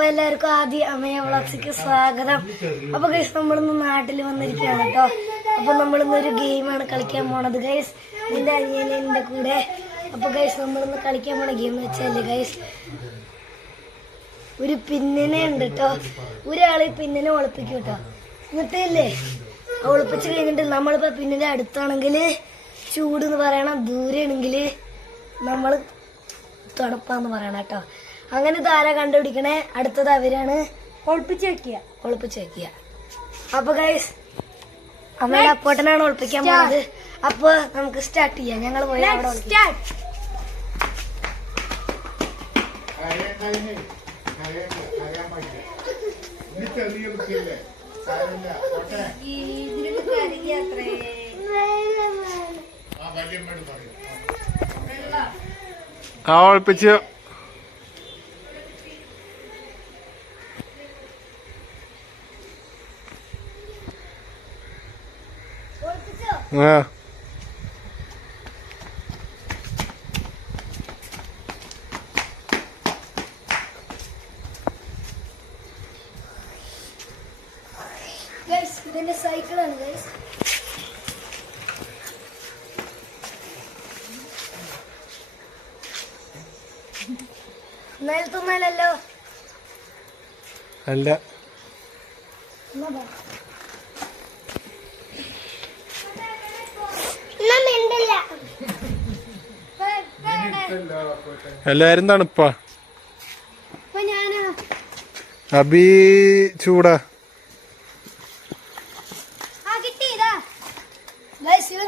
അപ്പൊ എല്ലാവർക്കും ആദ്യം അമയ വ്ളോഗ്സിക്ക് സ്വാഗതം. അപ്പൊ ഗൈസ് നമ്മളിന്ന് നാട്ടിൽ വന്നിരിക്കുകയാണ് കേട്ടോ. അപ്പൊ നമ്മളിന്നൊരു ഗെയിമാണ് കളിക്കാൻ പോണത് ഗൈസ്, എന്റെ അനിയനെ കൂടെ. അപ്പൊ ഗൈസ് നമ്മളിന്ന് കളിക്കാൻ പോണ ഗെയിം എന്ന് വെച്ചാല് ഗൈസ്, ഒരു പിന്നിനെ ഉണ്ട് കേട്ടോ. ഒരാള് പിന്നിനെ ഒളിപ്പിക്കും കേട്ടോ. എന്നിട്ടല്ലേ ഒളിപ്പിച്ച് കഴിഞ്ഞിട്ട് നമ്മളിപ്പോ പിന്നിന്റെ അടുത്താണെങ്കിൽ ചൂട് എന്ന് പറയണം, ദൂരെ ആണെങ്കിൽ നമ്മള് തണുപ്പാന്ന് പറയണം കേട്ടോ. അങ്ങനെ താര കണ്ടുപിടിക്കണേ. അടുത്തത് അവരാണ് ഒളിപ്പിച്ച് വെക്കുക. അപ്പൊ ഗൈസ് അമ്മയുടെ അപ്പോട്ടനാണ് ഒളിപ്പിക്കാൻ പോകുന്നത്. അപ്പൊ നമുക്ക് സ്റ്റാർട്ട് ചെയ്യാം. ഞങ്ങൾ പോയി അവിടെ ഒളിപ്പിച്ച് ഇതിന്റെ സൈക്കിളാണ് ഗൈസ്. നേരത്തൊന്നല്ലോ അല്ല, എല്ലാരും തണുപ്പാ. അബി ചൂടാ.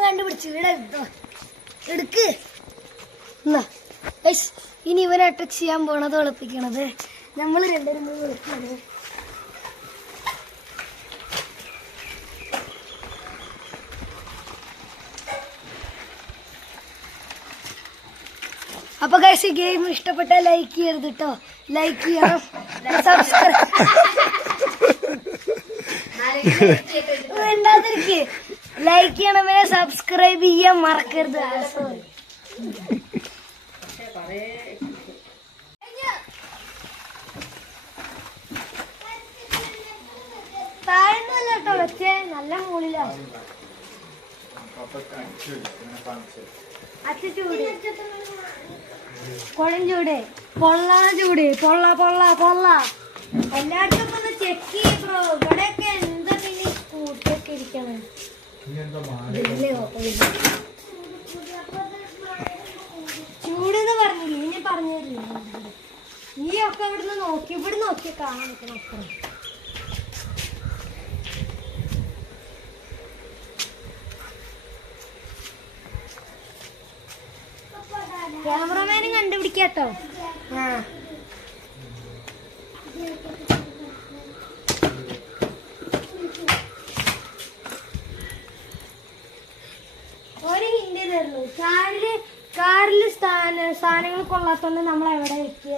കണ്ടുപിടിച്ചു എടുക്ക്. ഇനി ഇവനെ അറ്റാക്ക് ചെയ്യാൻ പോണത് ഒളിപ്പിക്കണത് നമ്മൾ രണ്ടുപേരും വിളിക്കണത്. അപ്പൊ ഗൈസ് ഈ ഗെയിം ഇഷ്ടപ്പെട്ടാൽ ലൈക്ക് ചെയ്യരുത് കേട്ടോ. ലൈക്ക് ചെയ്യണം, ലൈക്ക് ചെയ്യണം, പിന്നെ സബ്സ്ക്രൈബ് ചെയ്യാൻ മറക്കരുത്. താഴ്ന്നല്ല കേട്ടോ, വെച്ചേ നല്ല മുകളിലാണ്. അച്ഛ ചൂട്, കുളം ചൂട്, പൊള്ളണ ചൂട്, പൊള്ള പൊള്ള പൊള്ള. എല്ലായിടത്തും ഒന്ന് ചെക്ക് ചെയ്യോ. ഇവിടെയൊക്കെ എന്താ പിന്നെ കൂട്ടൊക്കെ ഇരിക്കണേ. ചൂടെന്ന് പറഞ്ഞില്ല, ഇനി പറഞ്ഞു തരില്ല. നീ ഒക്കെ ഇവിടുന്ന് നോക്കി, ഇവിടെ നോക്കിയ കാണാൻ നിൽക്കണം. അപ്പുറം ക്യാമറമാനും കണ്ടുപിടിക്കാട്ടോ. ഒരു ഹിന്റ് തരുള്ളൂ. കാറില് സാധനങ്ങൾ കൊള്ളാത്തോണ്ട് നമ്മൾ എവിടെ വെക്കുക?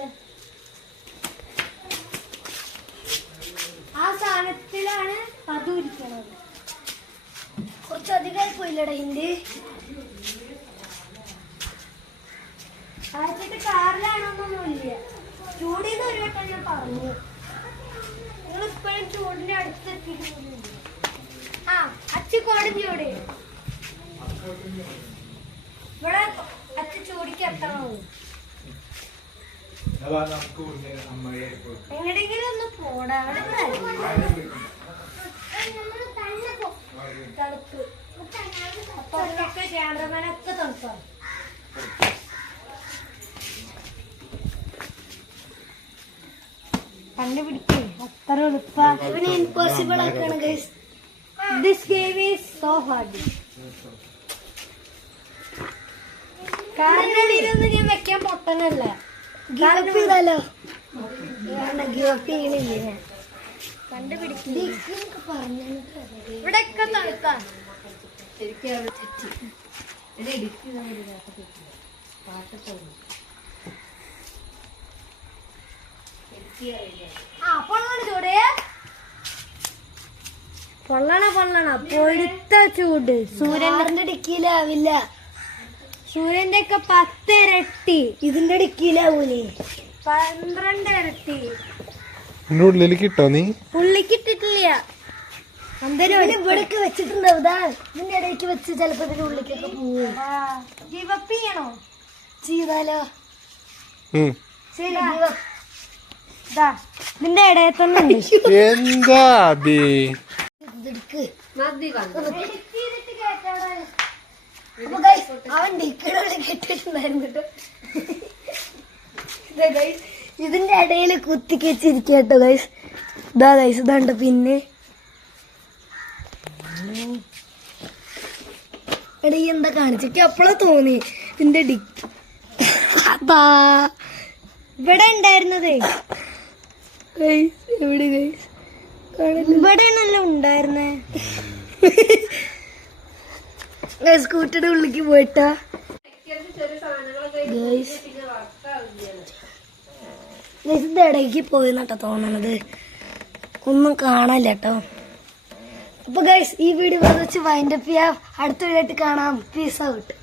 ആ സാധനത്തിലാണ് അതും ഇരിക്കണത്. കുറച്ചധികമായി പോയില്ലടാ ഹിന്റ്. അയച്ചിട്ട് കാറിലാണോന്നൊന്നുമില്ല. ചൂടിന്ന് ഒരു വട്ടം ഞാൻ പറഞ്ഞു. നിങ്ങളിപ്പോഴും ചൂടിന്റെ അടുത്തെത്തിയിട്ടുണ്ട്. ആ അച്ഛക്കോടും ചൂട്. ഇവിടെ അച്ഛ ചൂടിക്ക് എത്തണോ? എങ്ങടെങ്കിലും ഒന്ന് പോടാ. തണുപ്പ് അപ്പൊ ക്യാമറമാനൊക്കെ തണുപ്പാണ്. കണ്ടുപിടിക്കേ, അത്ര എളുപ്പാ. ഇവന് ഇമ്പോസിബിൾ ആക്കാണ് guys. This game is so hard. കാറിനടിയിലൊന്നും ഞാൻ വെക്കാൻ പൊട്ടനല്ല. ഗിവപ്പ് ചെയ്താലോ? ഗിവപ്പ് ചെയ്യണില്ലേ ഞാൻ. കണ്ടുപിടിക്കില്ലേ പറഞ്ഞു. ഇവിടെയൊക്കെ തണുപ്പാ. ശരിക്കും തെറ്റി പാട്ടത്തോന്നു. പൊള്ളണ പൊഴുത്ത ചൂട്. സൂര്യന്റെ ഡിക്കിയിലാവില്ല. സൂര്യന്റെ ഒക്കെ 10 ഇരട്ടി ഇതിന്റെ ഡിക്കിയിലാവൂലേ? 12 ഇരട്ടി. എന്റെ ഉള്ളിലേക്ക് ഇട്ടോ നീ? ഉള്ളിക്കിട്ടിട്ടില്ല. ഇവിടേക്ക് വെച്ചിട്ടുണ്ടാവും. ഇതാ ഇതിന്റെ ഇടയ്ക്ക് വെച്ച് ചിലപ്പോ ഇതിന്റെ ഉള്ളിലേക്കൊക്കെ പോവും. ഗിവപ്പ് ചെയ്യണോ? ചെയ്താലോ? ഉം. ശരി ഇതാ ഇതിന്റെ ഇടയിൽ തന്നെ ഉണ്ട്. എന്താ അബി? ഇതെടുക്ക്. അപ്പൊ guys, അവൻ ഡിക്കിടോടെ കെട്ടിട്ടുണ്ടായിരുന്നു കേട്ടോ. ഇതാ guys, ഇതിന്റെ ഇടയിൽ കുത്തിക്ക് വെച്ചിരിക്കുക കേട്ടോ ഗൈസ്. ഇതാ ഗൈസ്, ഇതാണ്ട് പിന്നെ എടാ ഈ എന്താ കാണിച്ചിട്ട് അപ്പളാ തോന്നി ഇതിന്റെ അതാ ഇവിടെ ഉണ്ടായിരുന്നതേ. ഗൈസ്, എവിടെ ഗൈസ്? ഇവിടെയാണല്ലോ ഉണ്ടായിരുന്നേ. സ്കൂട്ടറുടെ ഉള്ളിലേക്ക് പോയിട്ടാ ഗൈസ്. ഇതിന്റെ ഇടയ്ക്ക് പോയെന്നാട്ടോ തോന്നണത്. ഒന്നും കാണാനില്ല കേട്ടോ. അപ്പൊ ഗൈസ്, ഈ വീഡിയോ വെച്ച് വൈൻഡപ്പ് ചെയ്യാം. അടുത്ത വീഡിയോ ആയിട്ട് കാണാം. Peace out.